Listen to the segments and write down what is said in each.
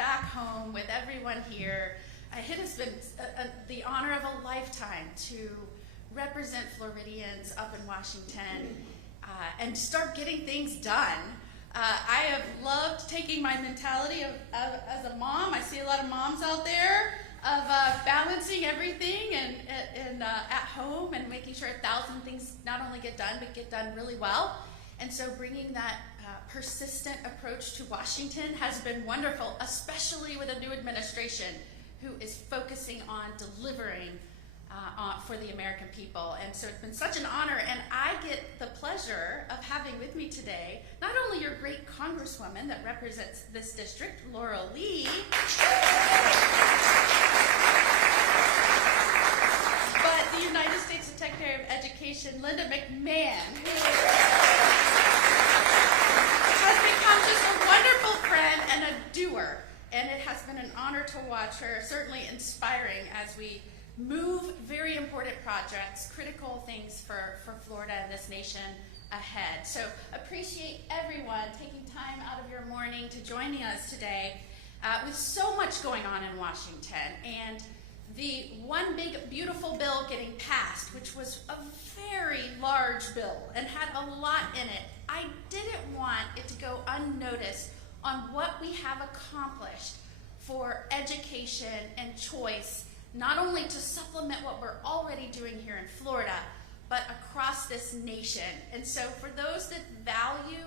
back home with everyone here. It has been the honor of a lifetime to represent Floridians up in Washington and start getting things done. I have loved taking my mentality as a mom. I see a lot of moms out there of balancing everything and at home and making sure 1,000 things not only get done, but get done really well. And so bringing that persistent approach to Washington has been wonderful, especially with a new administration who is focusing on delivering for the American people. And so it's been such an honor, and I get the pleasure of having with me today not only your great congresswoman that represents this district, Laurel Lee, but the United States Secretary of Education, Linda McMahon, who has become just a wonderful friend and a doer. And it has been an honor to watch her, certainly inspiring as we move very important projects, critical things for Florida and this nation ahead. So appreciate everyone taking time out of your morning to joining us today with so much going on in Washington. And the one big beautiful bill getting passed, which was a very large bill and had a lot in it, I didn't want it to go unnoticed on what we have accomplished for education and choice, not only to supplement what we're already doing here in Florida, but across this nation. And so for those that value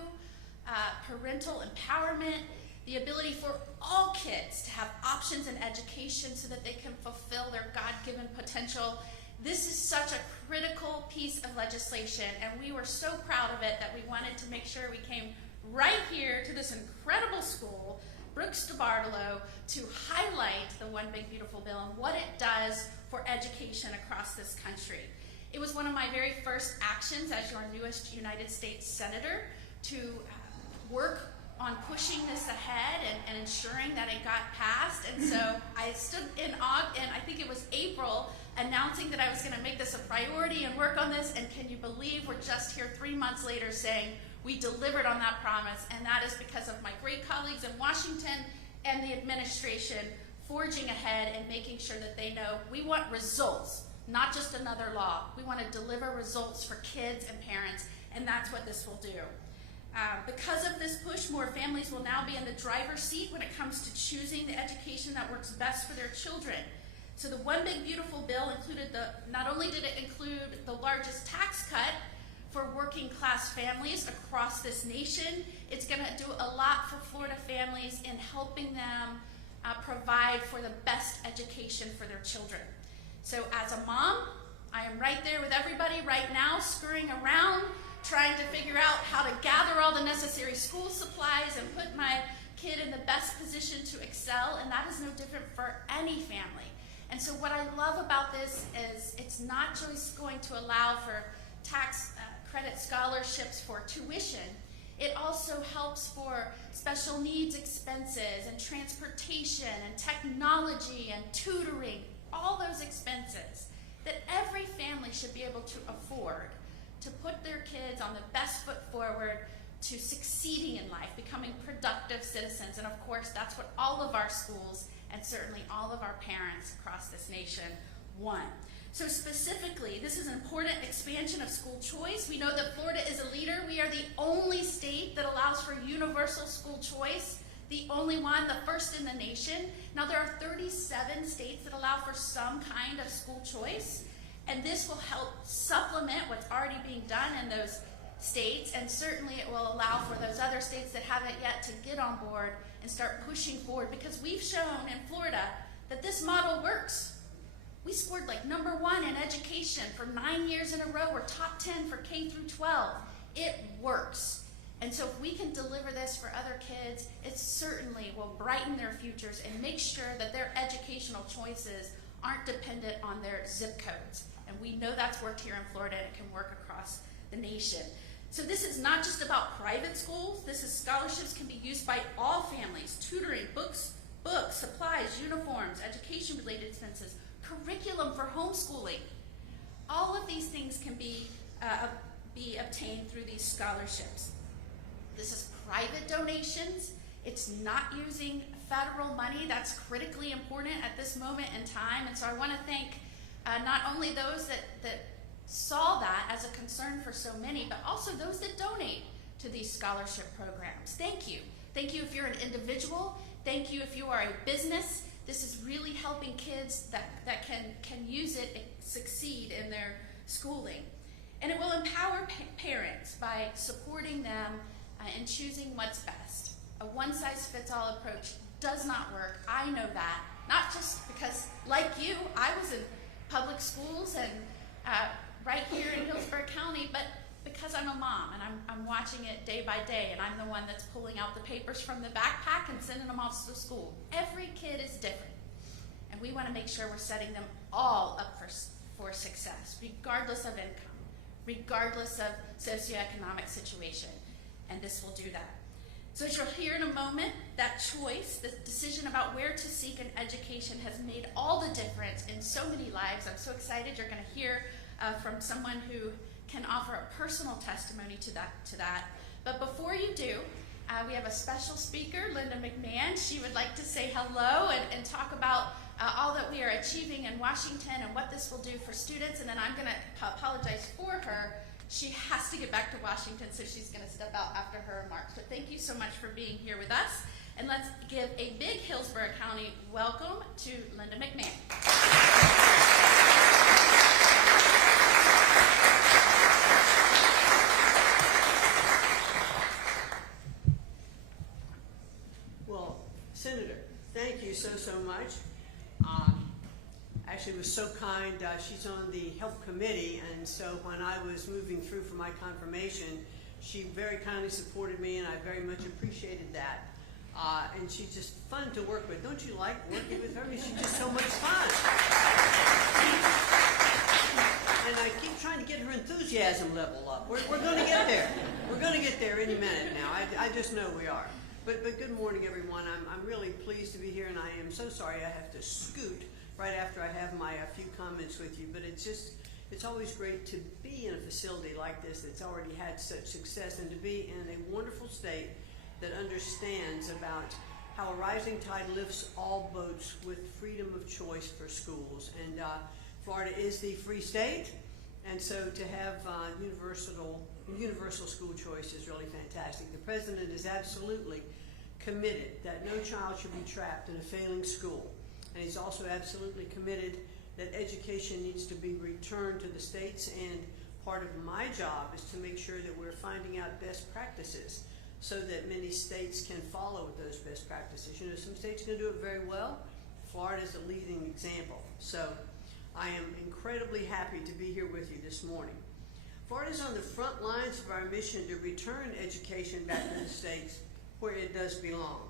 parental empowerment, the ability for all kids to have options in education so that they can fulfill their God-given potential, this is such a critical piece of legislation, and we were so proud of it that we wanted to make sure we came right here to this incredible school, Brooks DeBartolo, to highlight the One Big Beautiful Bill and what it does for education across this country. It was one of my very first actions as your newest United States Senator to work on pushing this ahead and ensuring that it got passed. And so I stood in August, and I think it was April, announcing that I was going to make this a priority and work on this. And can you believe we're just here 3 months later saying we delivered on that promise? And that is because of my great colleagues in Washington and the administration forging ahead and making sure that they know we want results, not just another law. We want to deliver results for kids and parents, and that's what this will do. Because of this push, more families will now be in the driver's seat when it comes to choosing the education that works best for their children. So the One Big Beautiful Bill included not only did it include the largest tax cut for working class families across this nation, it's going to do a lot for Florida families in helping them provide for the best education for their children. So as a mom, I am right there with everybody right now, scurrying around, trying to figure out how to gather all the necessary school supplies and put my kid in the best position to excel, and that is no different for any family. And so what I love about this is it's not just going to allow for tax credit scholarships for tuition. It also helps for special needs expenses and transportation and technology and tutoring, all those expenses that every family should be able to afford to put their kids on the best foot forward to succeeding in life, becoming productive citizens. And of course, that's what all of our schools and certainly all of our parents across this nation want. So specifically, this is an important expansion of school choice. We know that Florida is a leader. We are the only state that allows for universal school choice, the only one, the first in the nation. Now there are 37 states that allow for some kind of school choice, and this will help supplement what's already being done in those states, and certainly it will allow for those other states that haven't yet to get on board and start pushing forward, because we've shown in Florida that this model works. We scored like #1 in education for 9 years in a row. We're top 10 for K through 12. It works. And so if we can deliver this for other kids, it certainly will brighten their futures and make sure that their educational choices aren't dependent on their zip codes. And we know that's worked here in Florida, and it can work across the nation. So this is not just about private schools. This is scholarships can be used by all families, tutoring, books, supplies, uniforms, education-related expenses, curriculum for homeschooling. All of these things can be obtained through these scholarships. This is private donations. It's not using federal money that's critically important at this moment in time. And so I want to thank not only those that saw that as a concern for so many, but also those that donate to these scholarship programs. Thank you. Thank you if you're an individual. Thank you if you are a business. This is really helping kids that can use it and succeed in their schooling. And it will empower parents by supporting them in choosing what's best. A one-size-fits-all approach does not work. I know that. Not just because, like you, I was in public schools and right here in Hillsborough County, but because I'm a mom and I'm watching it day by day, and I'm the one that's pulling out the papers from the backpack and sending them off to school. Every kid is different, and we want to make sure we're setting them all up for success, regardless of income, regardless of socioeconomic situation, and this will do that. So as you'll hear in a moment, that choice, the decision about where to seek an education has made all the difference in so many lives. I'm so excited you're going to hear from someone who can offer a personal testimony to that. But before you do, we have a special speaker, Linda McMahon. She would like to say hello and talk about all that we are achieving in Washington and what this will do for students. And then I'm going to apologize for her. She has to get back to Washington, so she's going to step out after her remarks. But thank you so much for being here with us. And let's give a big Hillsborough County welcome to Linda McMahon. Well, Senator, thank you so much. Actually was so kind. She's on the Health Committee, and so when I was moving through for my confirmation, she very kindly supported me, and I very much appreciated that. And she's just fun to work with. Don't you like working with her? She's just so much fun. And I keep trying to get her enthusiasm level up. We're going to get there. We're going to get there any minute now. I just know we are. But good morning, everyone. I'm really pleased to be here, and I am so sorry I have to scoot right after I have my few comments with you. But it's always great to be in a facility like this that's already had such success, and to be in a wonderful state that understands about how a rising tide lifts all boats with freedom of choice for schools. And Florida is the free state, and so to have universal school choice is really fantastic. The president is absolutely committed that no child should be trapped in a failing school. And he's also absolutely committed that education needs to be returned to the states, and part of my job is to make sure that we're finding out best practices so that many states can follow those best practices. You know, some states can do it very well. Florida is a leading example. So I am incredibly happy to be here with you this morning. Florida is on the front lines of our mission to return education back to the states where it does belong.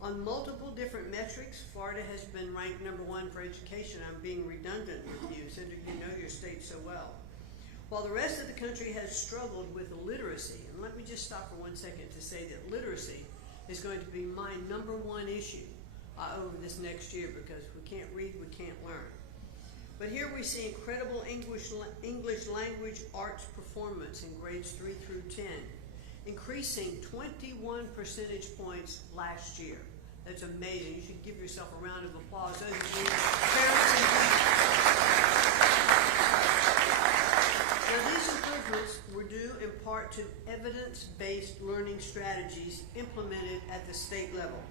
On multiple different metrics, Florida has been ranked #1 for education. I'm being redundant with you, Senator, you know your state so well. While the rest of the country has struggled with literacy, and let me just stop for 1 second to say that literacy is going to be my #1 issue over this next year, because we can't read, we can't learn. But here we see incredible English language arts performance in grades 3 through 10, increasing 21 percentage points last year. That's amazing. You should give yourself a round of applause. Those of you, parents and teachers. Now, these improvements were due in part to evidence-based learning strategies implemented at the state level.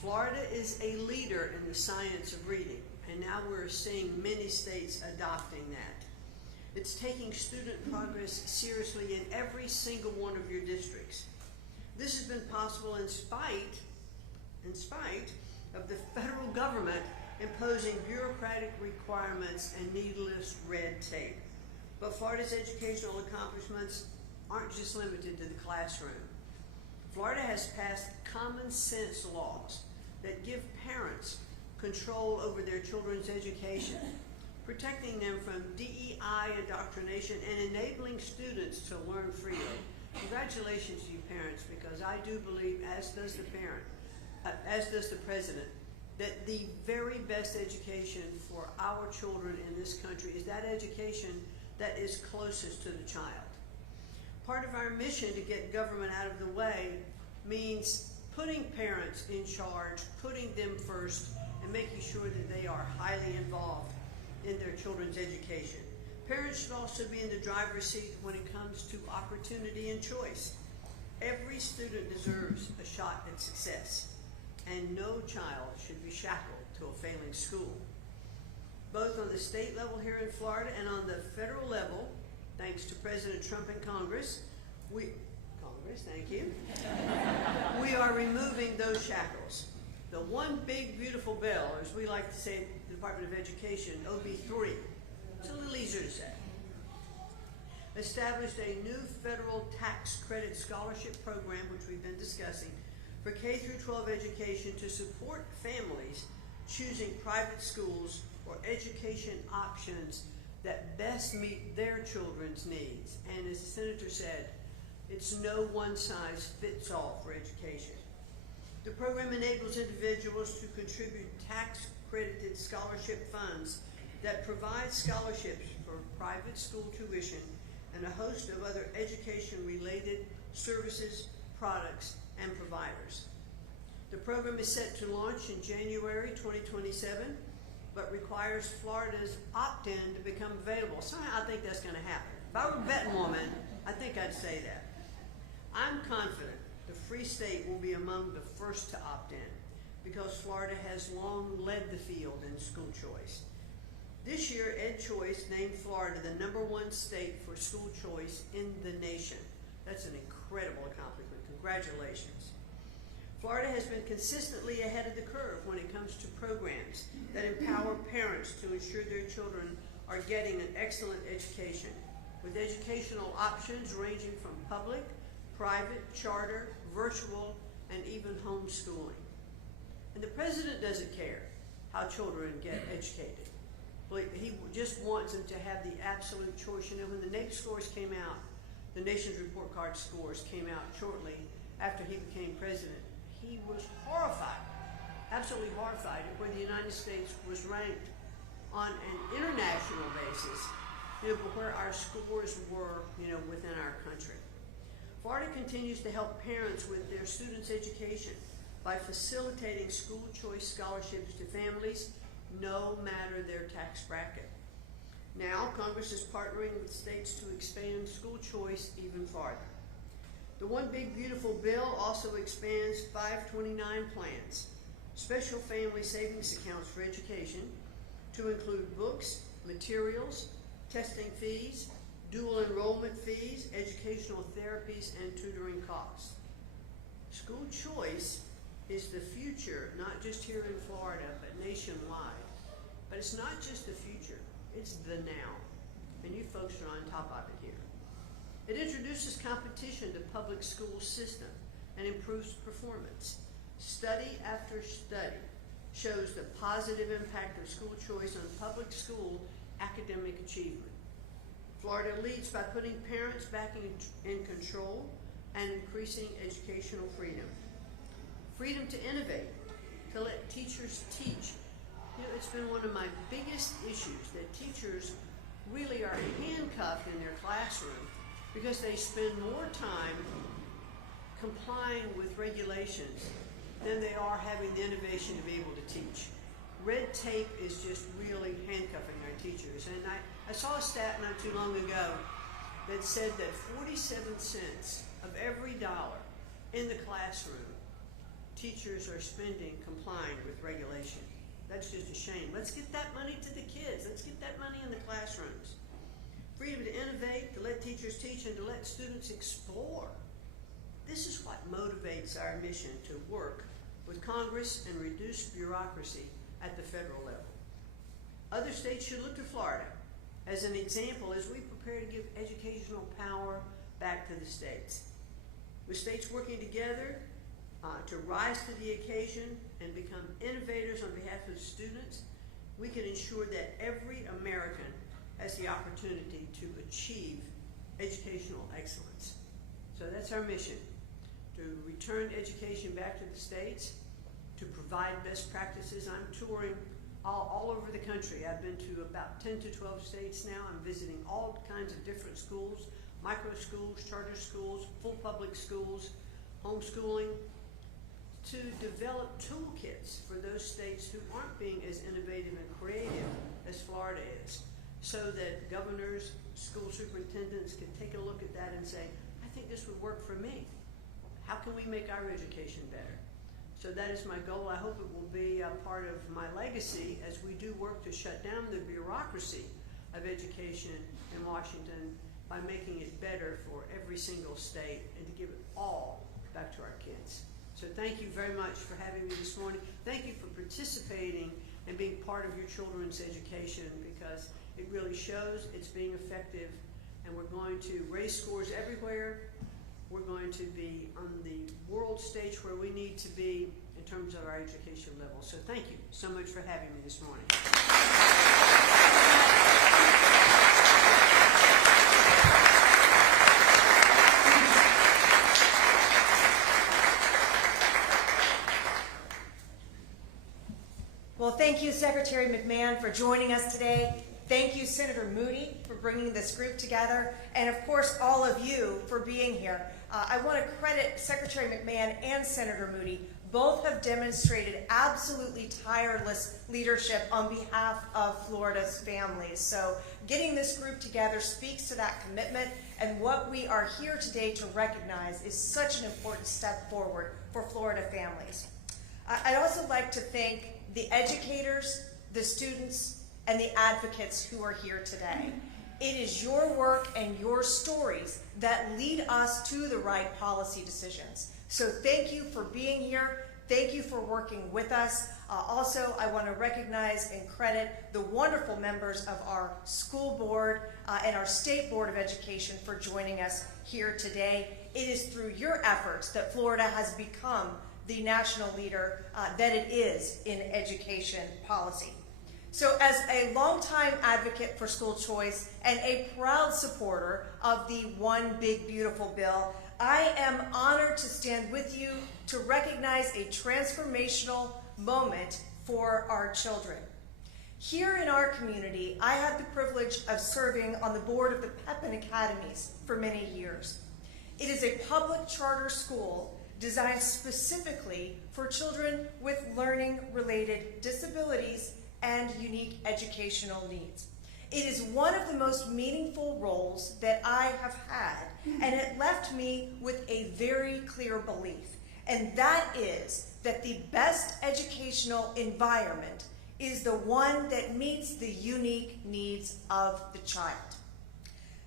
Florida is a leader in the science of reading, and now we're seeing many states adopting that. It's taking student progress seriously in every single one of your districts. This has been possible in spite of the federal government imposing bureaucratic requirements and needless red tape. But Florida's educational accomplishments aren't just limited to the classroom. Florida has passed common sense laws that give parents control over their children's education, protecting them from DEI indoctrination and enabling students to learn freely. Congratulations to you parents, because I do believe, as does the president, that the very best education for our children in this country is that education that is closest to the child. Part of our mission to get government out of the way means putting parents in charge, putting them first, and making sure that they are highly involved in their children's education. Parents should also be in the driver's seat when it comes to opportunity and choice. Every student deserves a shot at success, and no child should be shackled to a failing school. Both on the state level here in Florida and on the federal level, thanks to President Trump and Congress, thank you, we are removing those shackles. The one big beautiful bill, or as we like to say at the Department of Education, OB3, it's a little easier to say, established a new federal tax credit scholarship program, which we've been discussing, for K through 12 education to support families choosing private schools or education options that best meet their children's needs. And as the Senator said, it's no one-size-fits-all for education. The program enables individuals to contribute tax-credited scholarship funds that provide scholarships for private school tuition and a host of other education-related services, products, and providers. The program is set to launch in January 2027, but requires Florida's opt-in to become available. Somehow I think that's going to happen. If I were a betting woman, I think I'd say that. I'm confident the Free State will be among the first to opt in because Florida has long led the field in school choice. This year, EdChoice named Florida the #1 state for school choice in the nation. That's an incredible accomplishment. Congratulations. Florida has been consistently ahead of the curve when it comes to programs that empower parents to ensure their children are getting an excellent education, with educational options ranging from public, private, charter, virtual, and even homeschooling. And the president doesn't care how children get educated. He just wants them to have the absolute choice. You know, when the NAEP scores came out, the nation's report card scores came out shortly after he became president, he was horrified, absolutely horrified at where the United States was ranked on an international basis, you know, where our scores were, you know, within our country. Florida continues to help parents with their students' education by facilitating school choice scholarships to families no matter their tax bracket. Now, Congress is partnering with states to expand school choice even farther. The One Big Beautiful Bill also expands 529 plans, special family savings accounts for education, to include books, materials, testing fees, dual enrollment fees, educational therapies, and tutoring costs. School choice is the future, not just here in Florida, but nationwide. But it's not just the future, it's the now. And you folks are on top of it here. It introduces competition to public school system and improves performance. Study after study shows the positive impact of school choice on public school academic achievement. Florida leads by putting parents back in control and increasing educational freedom. Freedom to innovate, to let teachers teach. You know, it's been one of my biggest issues that teachers really are handcuffed in their classroom because they spend more time complying with regulations than they are having the innovation to be able to teach. Red tape is just really handcuffing our teachers. And I saw a stat not too long ago that said that 47 cents of every dollar in the classroom, teachers are spending complying with regulation. That's just a shame. Let's get that money to the kids. Let's get that money in the classrooms. Freedom to innovate, to let teachers teach, and to let students explore. This is what motivates our mission to work with Congress and reduce bureaucracy at the federal level. Other states should look to Florida as an example as we prepare to give educational power back to the states. With states working together to rise to the occasion and become innovators on behalf of students, we can ensure that every American has the opportunity to achieve educational excellence. So that's our mission, to return education back to the states, to provide best practices. I'm touring all over the country. I've been to about 10 to 12 states now. I'm visiting all kinds of different schools, micro schools, charter schools, full public schools, homeschooling. to develop toolkits for those states who aren't being as innovative and creative as Florida is, so that governors, school superintendents can take a look at that and say, I think this would work for me. How can we make our education better? So that is my goal. I hope it will be a part of my legacy as we do work to shut down the bureaucracy of education in Washington by making it better for every single state and to give it all back to our kids. So thank you very much for having me this morning. Thank you for participating and being part of your children's education, because it really shows it's being effective, and we're going to raise scores everywhere. We're going to be on the world stage where we need to be in terms of our education level. So thank you so much for having me this morning. Well, thank you, Secretary McMahon, for joining us today. Thank you, Senator Moody, for bringing this group together, and of course, all of you for being here. I want to credit Secretary McMahon and Senator Moody. Both have demonstrated absolutely tireless leadership on behalf of Florida's families. So getting this group together speaks to that commitment, and what we are here today to recognize is such an important step forward for Florida families. I'd also like to thank the educators, the students, and the advocates who are here today. It is your work and your stories that lead us to the right policy decisions. So thank you for being here. Thank you for working with us. Also, I want to recognize and credit the wonderful members of our school board and our State Board of Education for joining us here today. It is through your efforts that Florida has become the national leader that it is in education policy. So as a longtime advocate for school choice and a proud supporter of the One Big Beautiful Bill, I am honored to stand with you to recognize a transformational moment for our children. Here in our community, I had the privilege of serving on the board of the Pepin Academies for many years. It is a public charter school designed specifically for children with learning-related disabilities and unique educational needs. It is one of the most meaningful roles that I have had, and it left me with a very clear belief, and that is that the best educational environment is the one that meets the unique needs of the child.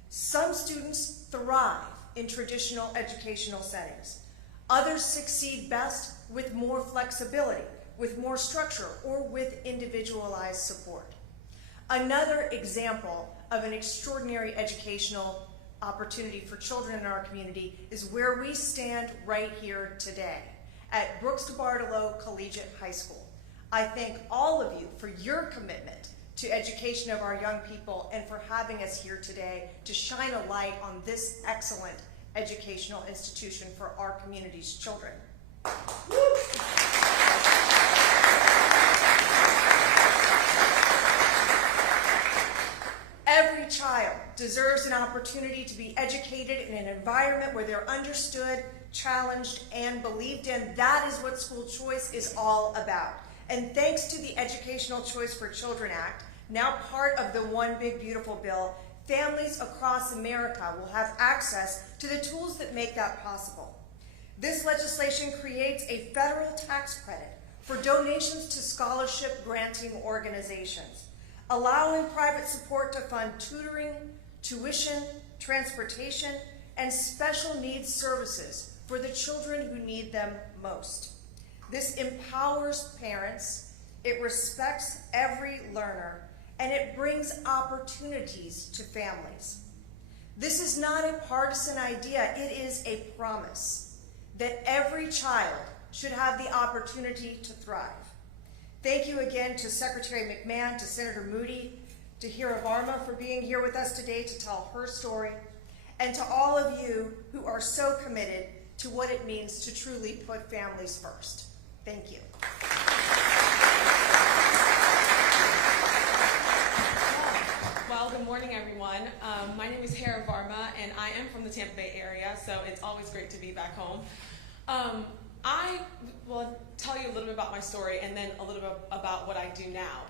Some students thrive in traditional educational settings. Others succeed best with more flexibility, with more structure, or with individualized support. Another example of an extraordinary educational opportunity for children in our community is where we stand right here today at Brooks de Bartolo Collegiate High School. I thank all of you for your commitment to education of our young people and for having us here today to shine a light on this excellent educational institution for our community's children. Every child deserves an opportunity to be educated in an environment where they're understood, challenged, and believed in. That is what school choice is all about. And thanks to the Educational Choice for Children Act, now part of the One Big Beautiful Bill, families across America will have access to the tools that make that possible. This legislation creates a federal tax credit for donations to scholarship granting organizations, allowing private support to fund tutoring, tuition, transportation, and special needs services for the children who need them most. This empowers parents, it respects every learner, and it brings opportunities to families. This is not a partisan idea, it is a promise that every child should have the opportunity to thrive. Thank you again to Secretary McMahon, to Senator Moody, to Hira Varma for being here with us today to tell her story, and to all of you who are so committed to what it means to truly put families first. Thank you. Well, good morning, everyone. My name is Hira Varma, and I am from the Tampa Bay area, so it's always great to be back home. I will tell you a little bit about my story and then a little bit about what I do now.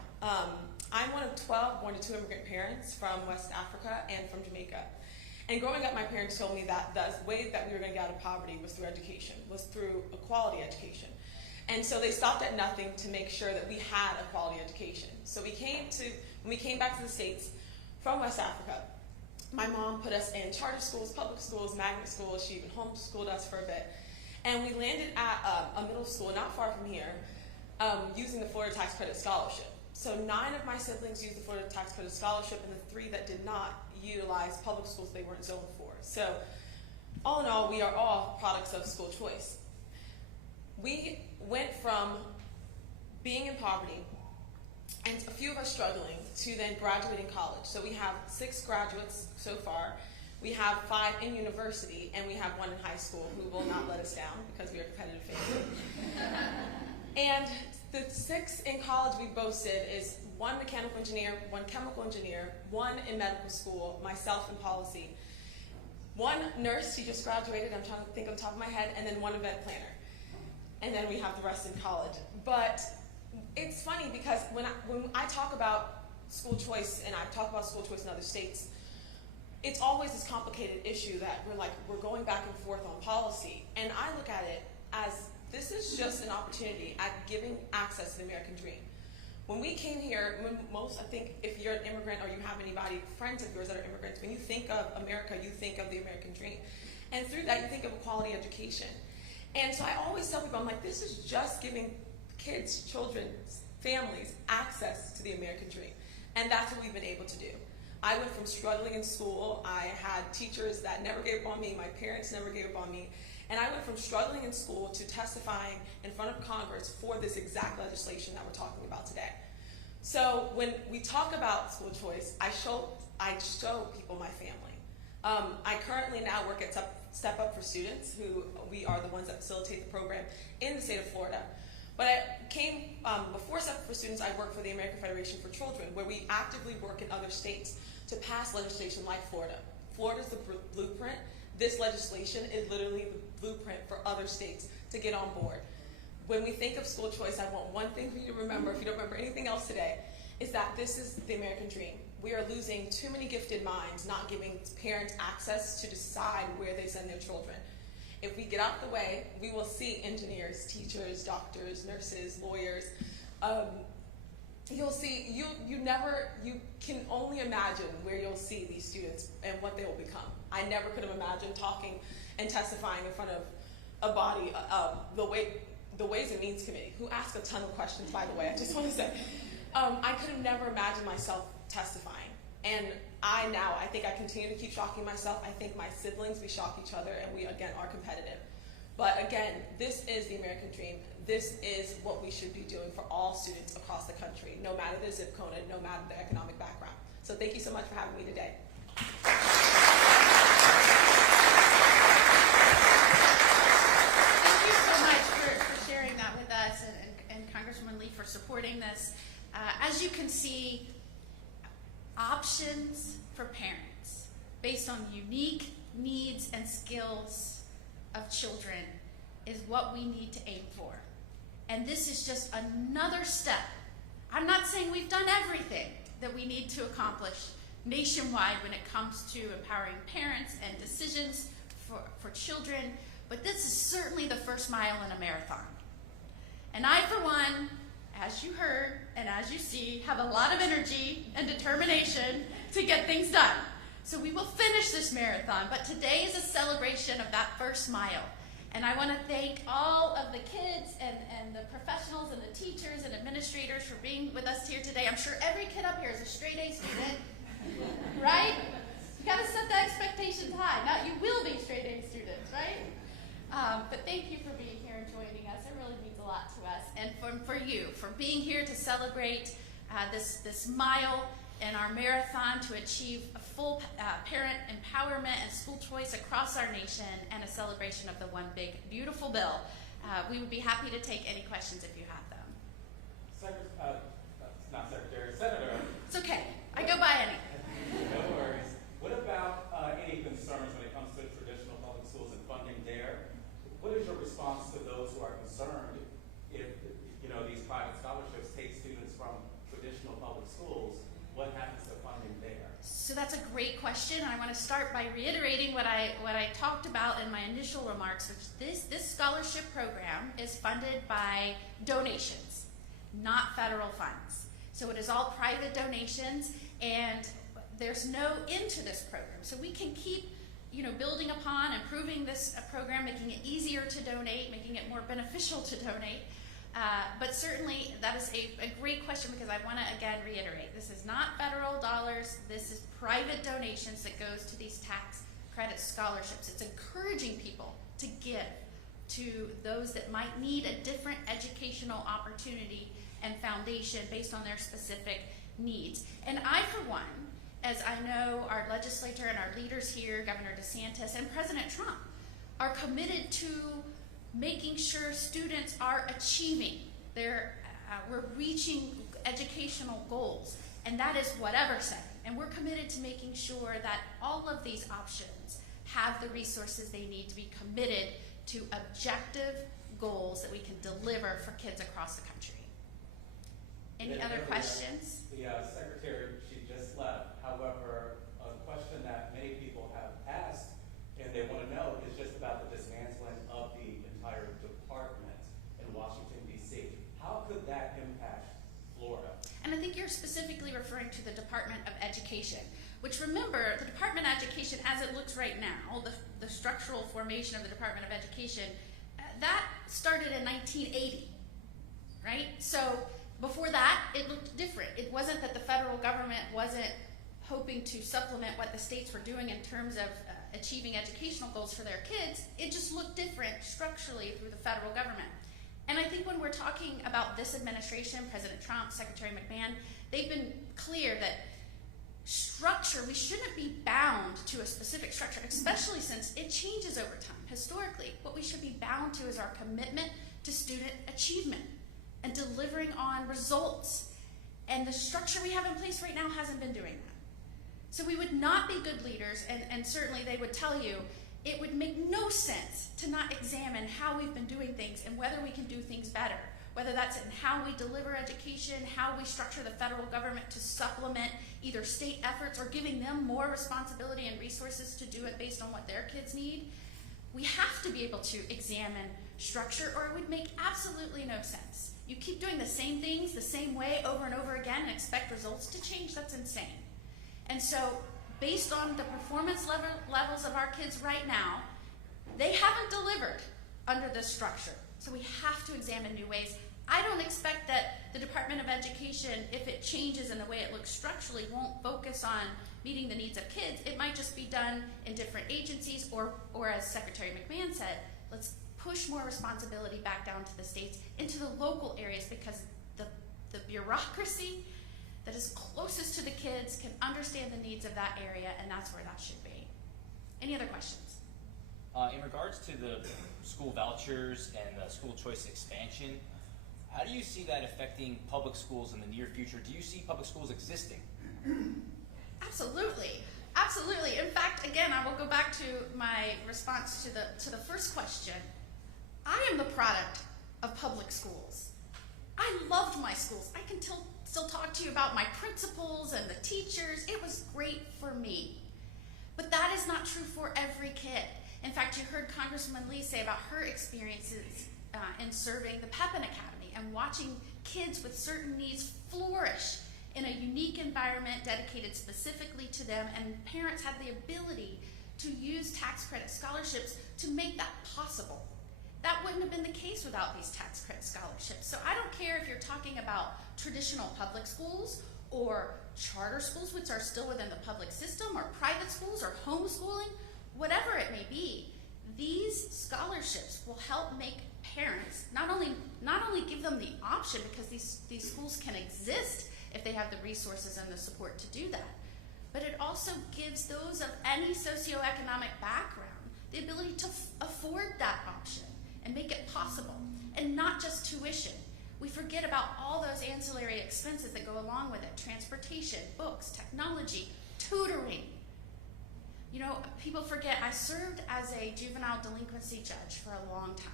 I'm one of 12 born to 2 immigrant parents from West Africa and from Jamaica. And growing up, my parents told me that the way that we were going to get out of poverty was through education, was through a quality education. And so they stopped at nothing to make sure that we had a quality education. So when we came back to the States from West Africa, my mom put us in charter schools, public schools, magnet schools. She even homeschooled us for a bit. And we landed at a middle school not far from here using the Florida Tax Credit Scholarship. So 9 of my siblings used the Florida Tax Credit Scholarship, and the 3 that did not utilize public schools they weren't zoned for. So all in all, we are all products of school choice. We went from being in poverty and a few of us struggling to then graduating college. So we have 6 graduates so far. We have 5 in university, and we have 1 in high school who will not let us down because we are a competitive family. And the 6 in college we boasted is 1 mechanical engineer, 1 chemical engineer, 1 in medical school, myself in policy, 1 nurse, she just graduated, I'm trying to think on the top of my head, and then 1 event planner. And then we have the rest in college. But it's funny because when I talk about school choice, and I talk about school choice in other states, it's always this complicated issue that we're going back and forth on policy. And I look at it as this is just an opportunity at giving access to the American dream. When we came here, I think if you're an immigrant or you have anybody, friends of yours that are immigrants, when you think of America, you think of the American dream. And through that, you think of a quality education. And so I always tell people, I'm like, this is just giving kids, children, families access to the American dream. And that's what we've been able to do. I went from struggling in school. I had teachers that never gave up on me. My parents never gave up on me. And I went from struggling in school to testifying in front of Congress for this exact legislation that we're talking about today. So when we talk about school choice, I show people my family. I currently now work at Step Up for Students, who we are the ones that facilitate the program in the state of Florida. But before Step Up for Students, I worked for the American Federation for Children, where we actively work in other states to pass legislation like Florida. Florida's the blueprint. This legislation is literally the blueprint for other states to get on board. When we think of school choice, I want one thing for you to remember, if you don't remember anything else today, is that this is the American dream. We are losing too many gifted minds, not giving parents access to decide where they send their children. If we get out the way, we will see engineers, teachers, doctors, nurses, lawyers. You'll see, you can only imagine where you'll see these students and what they will become. I never could have imagined talking and testifying in front of a body, the Ways and Means Committee, who asked a ton of questions, by the way, I just want to say. I could have never imagined myself testifying. And I think I continue to keep shocking myself. I think my siblings, we shock each other, and we, again, are competitive. But again, this is the American dream. This is what we should be doing for all students across the country, no matter their zip code and no matter their economic background. So thank you so much for having me today. Thank you so much for sharing that with us, and Congresswoman Lee for supporting this. As you can see, options for parents based on unique needs and skills of children is what we need to aim for. And this is just another step. I'm not saying we've done everything that we need to accomplish nationwide when it comes to empowering parents and decisions for children, but this is certainly the first mile in a marathon. And I, for one, as you heard and as you see, have a lot of energy and determination to get things done. So we will finish this marathon, but today is a celebration of that first mile. And I want to thank all of the kids and the professionals and the teachers and administrators for being with us here today. I'm sure every kid up here is a straight A student, right? You got to set the expectations high. Now, you will be straight A students, right? But thank you for being here and joining us. It really means a lot to us. And for you, for being here to celebrate this mile in our marathon to achieve a full parent empowerment and school choice across our nation, and a celebration of the one big, beautiful bill. We would be happy to take any questions if you have them. Senator. It's okay. I go by any. No worries. What about any concerns when it comes to traditional public schools and funding there? What is your response to those who are So that's a great question, and I want to start by reiterating what I talked about in my initial remarks, which this scholarship program is funded by donations, not federal funds. So it is all private donations, and there's no end to this program. So we can keep, building upon, improving this program, making it easier to donate, making it more beneficial to donate. But certainly that is a great question, because I want to again reiterate, this is not federal dollars, this is private donations that goes to these tax credit scholarships. It's encouraging people to give to those that might need a different educational opportunity and foundation based on their specific needs. And I, for one, as I know our legislature and our leaders here, Governor DeSantis and President Trump, are committed to making sure students are achieving we're reaching educational goals, and that is whatever setting. And we're committed to making sure that all of these options have the resources they need to be committed to objective goals that we can deliver for kids across the country. Any other questions? The secretary, she just left. However, a question that many people have asked and they want to know is just about the dismantling of the entire department in Washington, D.C. How could that impact Florida? And I think you're specifically referring to the Department of Education, which, remember, the Department of Education as it looks right now, the structural formation of the Department of Education, that started in 1980, right? So before that, it looked different. It wasn't that the federal government wasn't hoping to supplement what the states were doing in terms of achieving educational goals for their kids. It just looked different structurally through the federal government. And I think when we're talking about this administration, President Trump, Secretary McMahon, they've been clear that structure, we shouldn't be bound to a specific structure, especially since it changes over time. Historically, what we should be bound to is our commitment to student achievement and delivering on results. And the structure we have in place right now hasn't been doing that. So we would not be good leaders, and certainly they would tell you it would make no sense to not examine how we've been doing things and whether we can do things better, whether that's in how we deliver education, how we structure the federal government to supplement either state efforts or giving them more responsibility and resources to do it based on what their kids need. We have to be able to examine structure, or it would make absolutely no sense. You keep doing the same things the same way over and over again and expect results to change. That's insane. And so based on the performance levels of our kids right now, they haven't delivered under this structure. So we have to examine new ways. I don't expect that the Department of Education, if it changes in the way it looks structurally, won't focus on meeting the needs of kids. It might just be done in different agencies, or as Secretary McMahon said, let's push more responsibility back down to the states, into the local areas, because the bureaucracy that is closest to the kids can understand the needs of that area, and that's where that should be. Any other questions? In regards to the school vouchers and the school choice expansion, how do you see that affecting public schools in the near future? Do you see public schools existing? Absolutely. Absolutely. In fact, again, I will go back to my response to the first question. I am the product of public schools. I loved my schools. I can still talk to you about my principals and the teachers. It was great for me. But that is not true for every kid. In fact, you heard Congresswoman Lee say about her experiences in serving the Pepin Academy and watching kids with certain needs flourish in a unique environment dedicated specifically to them, and parents had the ability to use tax credit scholarships to make that possible. That wouldn't have been the case without these tax credit scholarships. So I don't care if you're talking about traditional public schools or charter schools, which are still within the public system, or private schools, or homeschooling, whatever it may be. These scholarships will help make parents not only give them the option, because these schools can exist if they have the resources and the support to do that, but it also gives those of any socioeconomic background the ability to afford that option and make it possible, and not just tuition. We forget about all those ancillary expenses that go along with it: transportation, books, technology, tutoring. You know, people forget I served as a juvenile delinquency judge for a long time.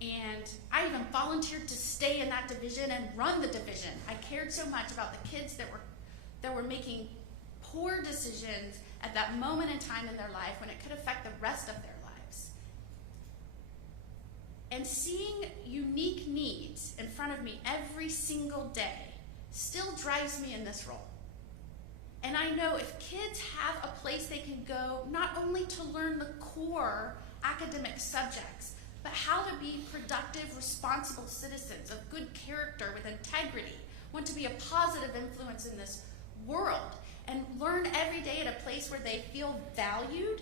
And I even volunteered to stay in that division and run the division. I cared so much about the kids that were making poor decisions at that moment in time in their life when it could affect the rest of their lives. And seeing unique needs in front of me every single day still drives me in this role. And I know if kids have a place they can go, not only to learn the core academic subjects, but how to be productive, responsible citizens of good character with integrity, want to be a positive influence in this world, and learn every day at a place where they feel valued,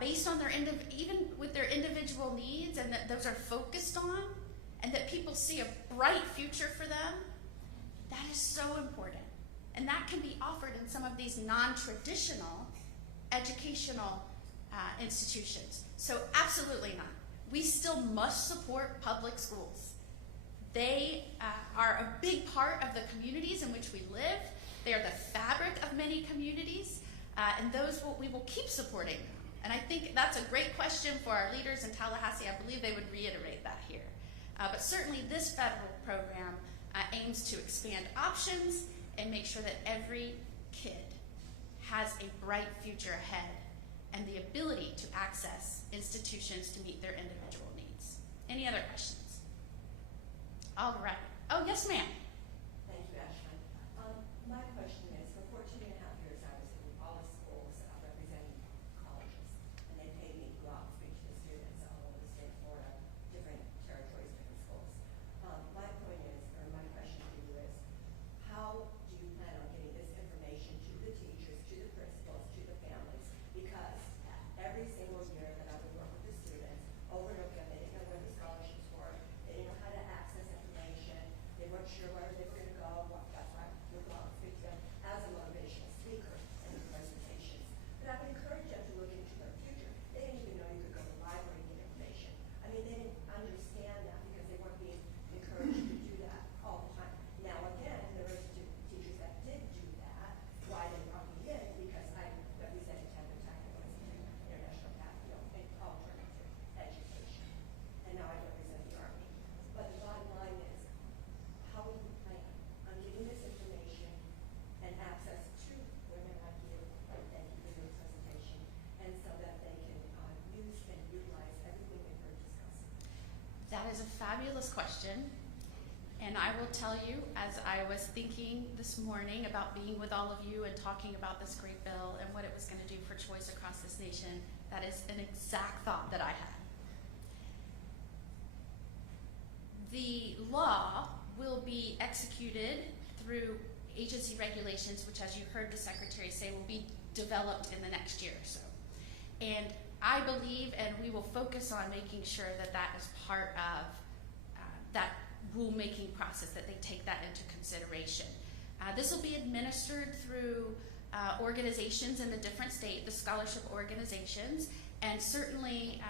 based on their even with their individual needs, and that those are focused on, and that people see a bright future for them, that is so important. And that can be offered in some of these non-traditional educational institutions. So absolutely not. We still must support public schools. They are a big part of the communities in which we live. They are the fabric of many communities, and we will keep supporting them. And I think that's a great question for our leaders in Tallahassee. I believe they would reiterate that here. But certainly this federal program aims to expand options and make sure that every kid has a bright future ahead and the ability to access institutions to meet their individual needs. Any other questions? All right. Oh, yes, ma'am. Thank you, Ashley. My question is, for 14 and a half years, I was in all the schools representing colleges, and they paid me to go out and speak to the students all over the state of Florida, different territories, different schools. My point is, or my question to you is, how do you plan on getting this information to the teachers, to the principals, to the families? Because every single year that I would work with the students, over and over again, they didn't know where the scholarships were, they didn't know how to access information, they weren't sure where they were going to go. That's why I would go out and speak to them as a motivational speaker in the presentations. But I would encourage them to look into their future. They didn't even know you could go to the library and get information. I mean, they didn't understand that because they weren't being encouraged to do that all the time. Now, again, there were teachers that did do that. Why they brought me in? Because I represented Tampa Technical International Capital in alternative education. And now I represent the Army. But the bottom line is, how do you plan on getting this information and access to women like you? Thank you for your presentation. And so that they can use and utilize everything they've heard discussed. That is a fabulous question. And I will tell you, as I was thinking this morning about being with all of you and talking about this great bill and what it was going to do for choice across this nation, that is an exact thought that I had. The law will be executed through agency regulations, which, as you heard the Secretary say, will be developed in the next year or so. And I believe, and we will focus on making sure that that is part of that rulemaking process, that they take that into consideration. This will be administered through organizations in the different states, the scholarship organizations, and certainly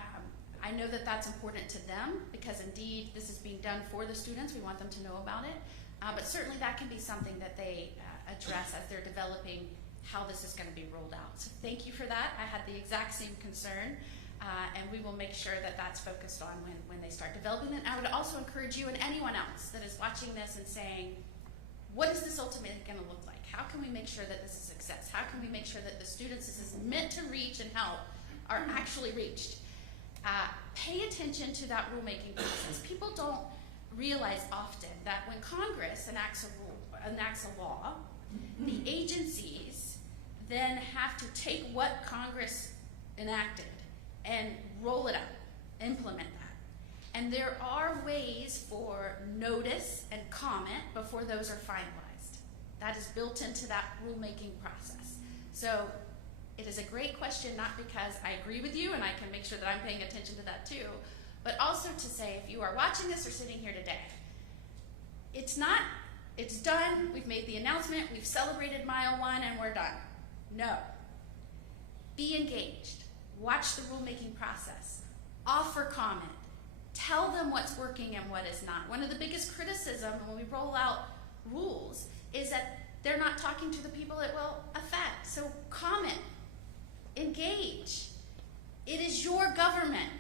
I know that that's important to them because indeed this is being done for the students. We want them to know about it, but certainly that can be something that they address as they're developing how this is going to be rolled out. So thank you for that. I had the exact same concern. And we will make sure that that's focused on when they start developing it. I would also encourage you and anyone else that is watching this and saying, what is this ultimately going to look like? How can we make sure that this is a success? How can we make sure that the students this is meant to reach and help are actually reached? Pay attention to that rulemaking process. People don't realize often that when Congress enacts a law, the agencies then have to take what Congress enacted and roll it out, implement that. And there are ways for notice and comment before those are finalized. That is built into that rulemaking process. So it is a great question, not because I agree with you and I can make sure that I'm paying attention to that too, but also to say if you are watching this or sitting here today, it's done, we've made the announcement, we've celebrated mile 1 and we're done. No. Be engaged. Watch the rulemaking process, offer comment, tell them what's working and what is not. One of the biggest criticisms when we roll out rules is that they're not talking to the people it will affect. So comment, engage. It is your government.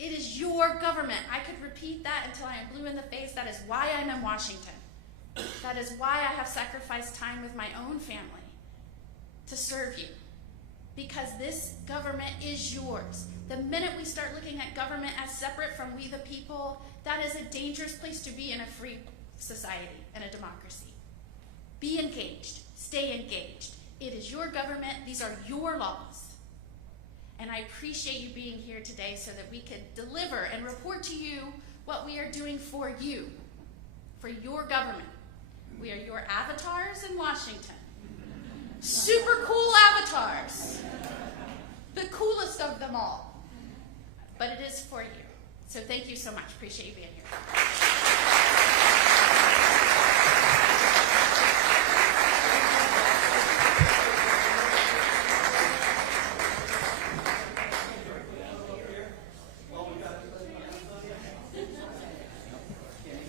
It is your government. I could repeat that until I am blue in the face. That is why I'm in Washington. That is why I have sacrificed time with my own family to serve you. Because this government is yours. The minute we start looking at government as separate from we the people, that is a dangerous place to be in a free society and a democracy. Be engaged. Stay engaged. It is your government. These are your laws. And I appreciate you being here today so that we could deliver and report to you what we are doing for you, for your government. We are your avatars in Washington. Super cool avatars. The coolest of them all. But it is for you. So thank you so much. Appreciate you being here.